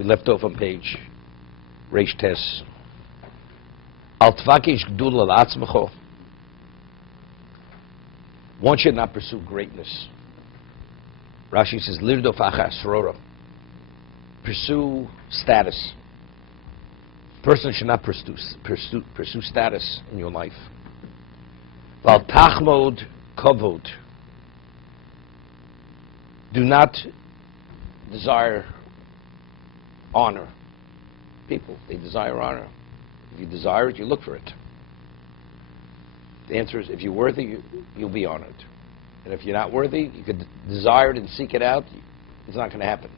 We left off on page Reish Tes. Al tvakish gdula la'atzmecho. One should not pursue greatness. Rashi says, Lirdof achas rora. Pursue status. Person should not pursue status in your life. Val tachmod kavod. Do not desire honor. People, they desire honor. If you desire it, you look for it. The answer is, if you're worthy, you'll be honored. And if you're not worthy, you could desire it and seek it out. It's not going to happen.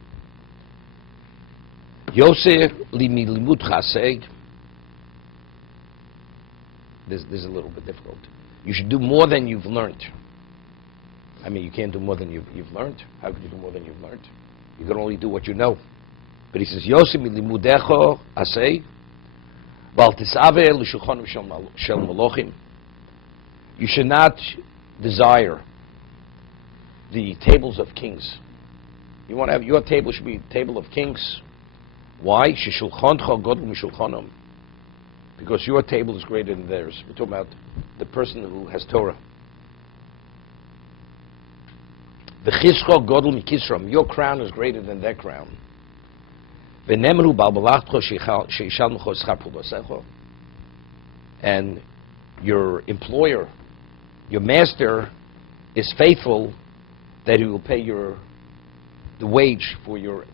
Yosef limud chaseg. This is a little bit difficult. You should do more than you've learned. I mean, you can't do more than you've learned. How could you do more than you've learned? You can only do what you know. But he says, Yosef limudecho asei, val tisave l'shulchanu shel malochim. You should not desire the tables of kings. You want to have your table should be a table of kings. Why? Because your table is greater than theirs. We're talking about the person who has Torah. Your crown is greater than their crown. And your employer, your master, is faithful that he will pay the wage for your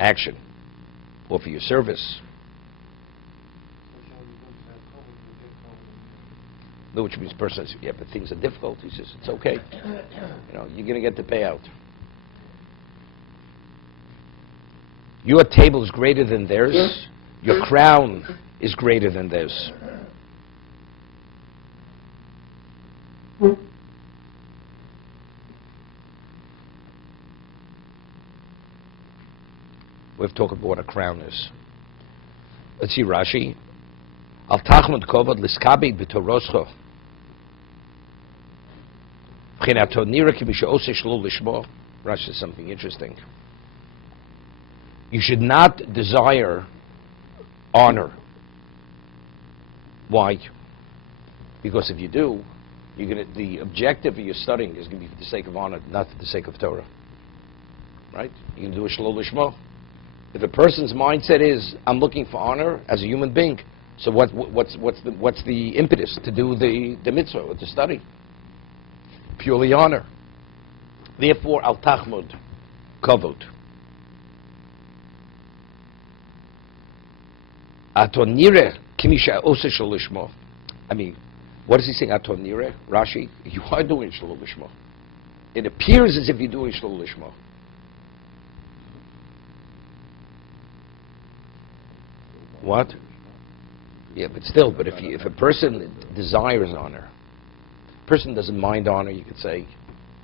action or for your service. Which means person says, yeah, but things are difficult. He says, it's okay. You're going to get the payout. Your table is greater than theirs. Your crown is greater than theirs. We've talked about what a crown is. Let's see Rashi. Al tachmod kovod liskabed b'toroscho. Rashi says something interesting. You should not desire honor. Why? Because if you do, the objective of your studying is going to be for the sake of honor, not for the sake of Torah. Right? You can do a shlol lishmo. If a person's mindset is, I'm looking for honor as a human being, so what's the impetus to do the mitzvah or to study? Purely honor. Therefore, al tachmod kavod. Atonire kimisha ose shel lishmo. I mean, what is he saying? Atonire, Rashi, you are doing shel lishmo. It appears as if you're doing shel lishmo. What? Yeah, but still, if a person desires honor, a person doesn't mind honor, you could say,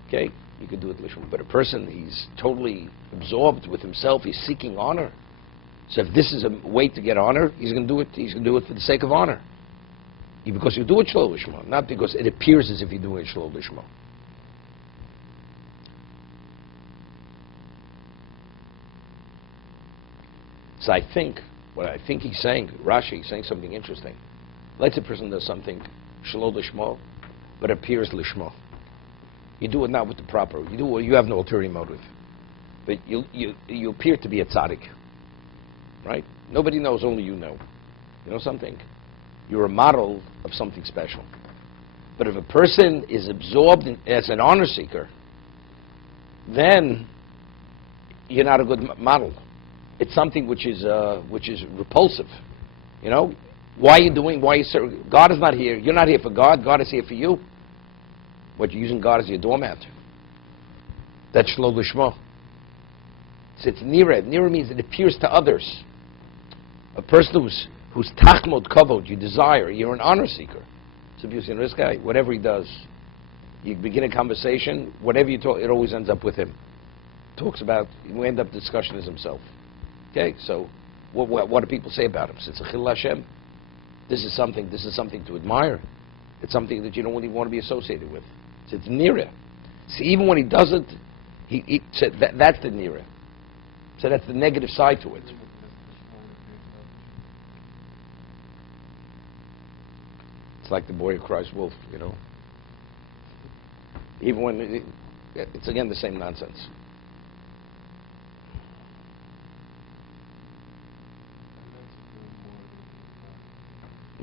okay, you could do it lishma. But a person, he's totally absorbed with himself, he's seeking honor. So if this is a way to get honor, he's going to do it. He's going to do it for the sake of honor, because you do it shelo lishma, not because it appears as if you do it shelo lishma. So what I think he's saying, Rashi is saying something interesting. Let's say a person does something shelo lishma, but appears lishma. You do it not with the proper. You have no ulterior motive, but you appear to be a tzaddik, right? Nobody knows, only you know. You know something? You're a model of something special. But if a person is absorbed as an honor seeker, then you're not a good model. It's something which is repulsive. Why are you serving? God is not here. You're not here for God. God is here for you. What, you're using God as your doormat? That's shelo lishma. So it's nira. Nira means it appears to others. A person who's tachmod kavod, you desire, you're an honor seeker. So if you say, this guy, whatever he does, you begin a conversation, whatever you talk, it always ends up with him. Talks about, we end up discussion as himself. Okay, so what do people say about him? So it's a chilul Hashem. This is something to admire. It's something that you don't really want to be associated with. So it's nira. See, even when he doesn't, he said that's the nira. So that's the negative side to it. It's like the boy who cries wolf, you know. Even when it's again the same nonsense.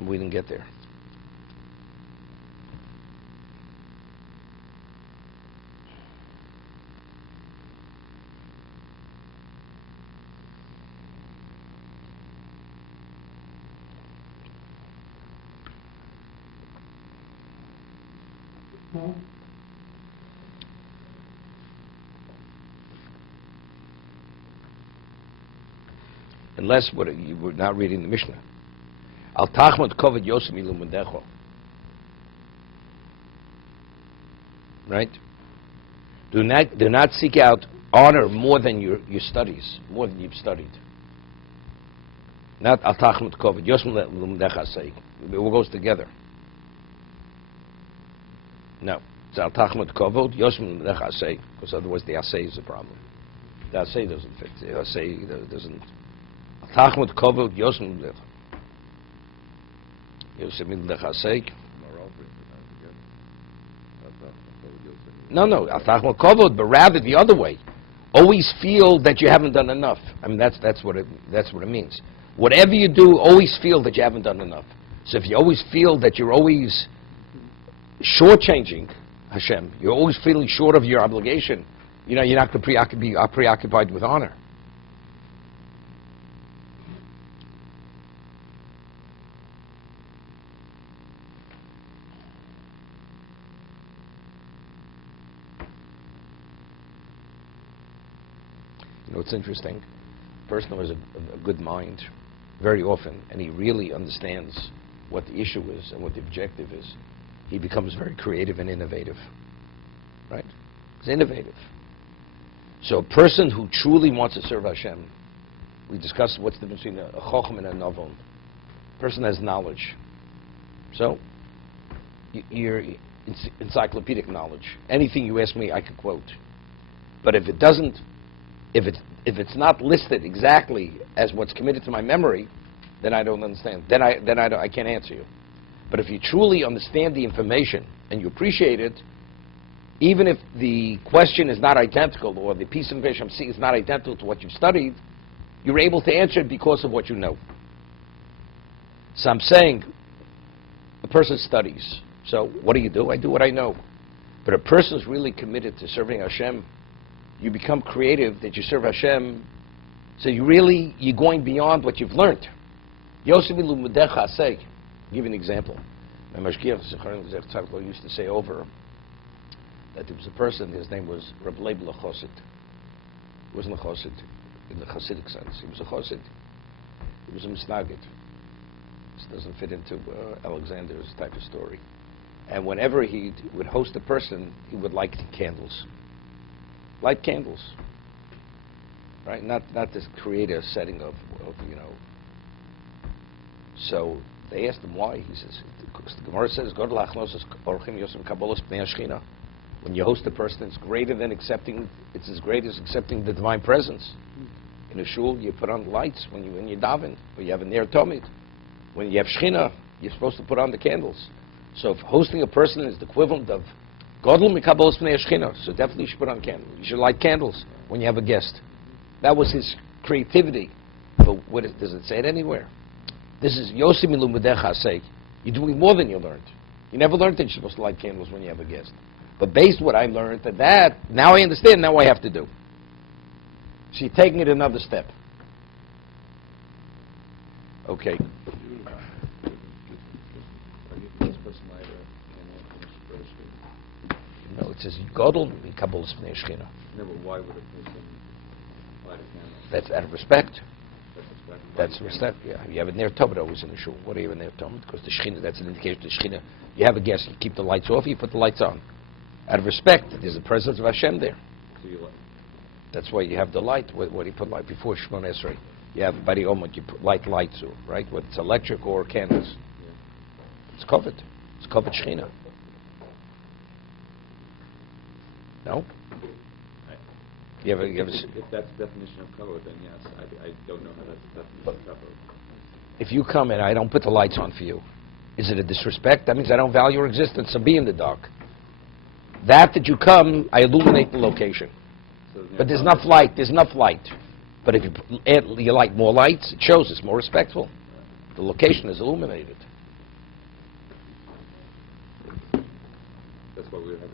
We didn't get there. Unless you were not reading the Mishnah. Al tachmod koved yosem ilumudecho. Right? Do not seek out honor more than your studies, more than you've studied. Not al tachmod koved yosem ilumudecha sake. It all goes together. No. It's al tachmod kovod yosem ilumudecha sake, because otherwise the asay is a problem. The asay doesn't fit. The asay doesn't. Tachmod kovod yosem ilumudecha. No, but rather the other way. Always feel that you haven't done enough. I mean, that's what it means. Whatever you do, always feel that you haven't done enough. So if you always feel that you're always shortchanging Hashem, you're always feeling short of your obligation, you know, you're not going to be preoccupied with honor. You know, it's interesting. A person who has a good mind, very often, and he really understands what the issue is and what the objective is, he becomes very creative and innovative. Right? He's innovative. So a person who truly wants to serve Hashem, we discussed what's the difference between a chochem and a novon. A person has knowledge. So, you're encyclopedic knowledge. Anything you ask me, I could quote. But if it doesn't, if it's not listed exactly as what's committed to my memory, then I don't understand. Then I can't answer you. But if you truly understand the information and you appreciate it, even if the question is not identical or the piece of information I'm seeing is not identical to what you've studied, you're able to answer it because of what you know. So I'm saying a person studies. So what do? I do what I know. But a person is really committed to serving Hashem. You become creative that you serve Hashem. So you're going beyond what you've learned. Yosef Ilumudecha say. I'll give you an example. My mashgiach used to say over that there was a person, his name was Reb Leib Chosid. He wasn't a Chosid in the Hasidic sense. He was a Chosid. He was a Mishnaic. This doesn't fit into Alexander's type of story. And whenever he would host a person, he would light candles. Light candles. Right? Not to create a setting of, you know. So they asked him why. He says, the Gemara says, when you host a person, it's greater than accepting, it's as great as accepting the divine presence. In a shul, you put on the lights when you daven, or you have a ner tomid. When you have shechina, you're supposed to put on the candles. So if hosting a person is the equivalent of Godel Mikabolos Pnei Shechina, so definitely you should put on candles. You should light candles when you have a guest. That was his creativity. But does it say it anywhere? This is Yosim Ilumudecha sake. You're doing more than you learned. You never learned that you're supposed to light candles when you have a guest. But based on what I learned, that now I understand, now I have to do. So you're taking it another step. Okay. No, it says Godel Mikabolos Pnei Shechina. No, but why would a person light a candle? That's out of respect. That's respect. Yeah, you have a ner tomid always in the shul. What do you have a ner tomid? Because the shechina, that's an indication of the shechina. You have a guest, you keep the lights off, you put the lights on. Out of respect, there's the presence of Hashem there. So you light. That's why you have the light. What do you put light before Shemona Esrei? You have Bari Omot, you put lights, right? Whether it's electric or candles. Yeah. It's covered. It's covered shechina. No? You ever If that's the definition of kavod, then yes. I don't know how that's the definition of kavod. if you come and I don't put the lights on for you, is it a disrespect? That means I don't value your existence, so be in the dark. That you come, I illuminate the location. So But there's enough light, But if you light more lights, it shows it's more respectful. The location is illuminated. That's what we would have.